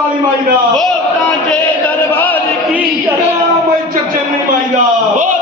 काली माई दा। दरबार की जय। मैं चक माई दा।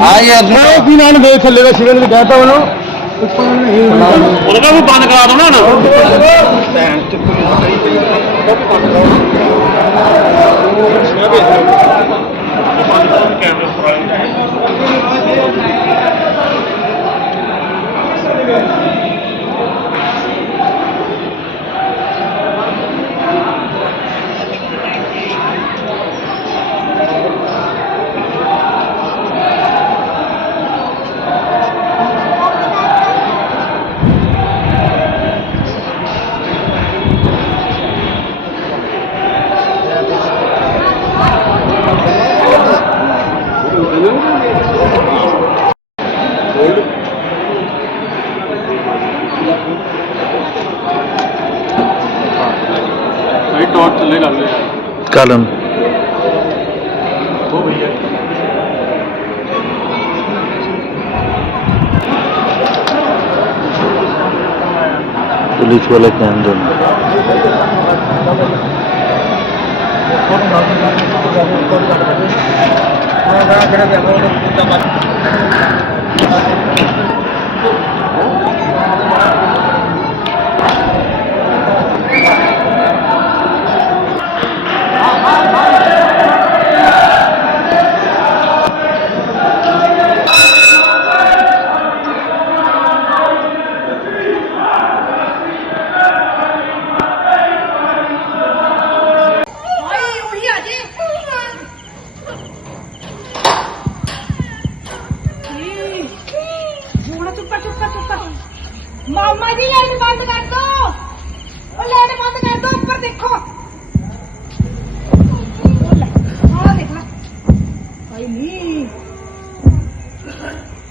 ਹਾਂ ਯਾਰ ਉਹ ਕੀ ਨਾਮ ਦੇ ਥੱਲੇ ਦਾ ਸਿਰਨ ਦੇ ਕਹਤਾ ਉਹਨੂੰ ਉਹਦਾ ਵੀ ਬੰਦ ਕਰਾ ਦੋ ਨਾ। ਭਾਈ कलम। पुलिस वाला कैमरे में। সেটা ব্যবহার করতে পারি ਮਾਮਾ ਜੀ ਲਾਈਟ ਬੰਦ ਕਰ ਦੋ। ਉਹ ਲਾਈਟ ਬੰਦ ਕਰ ਦੋ ਉੱਪਰ ਦੇਖੋ।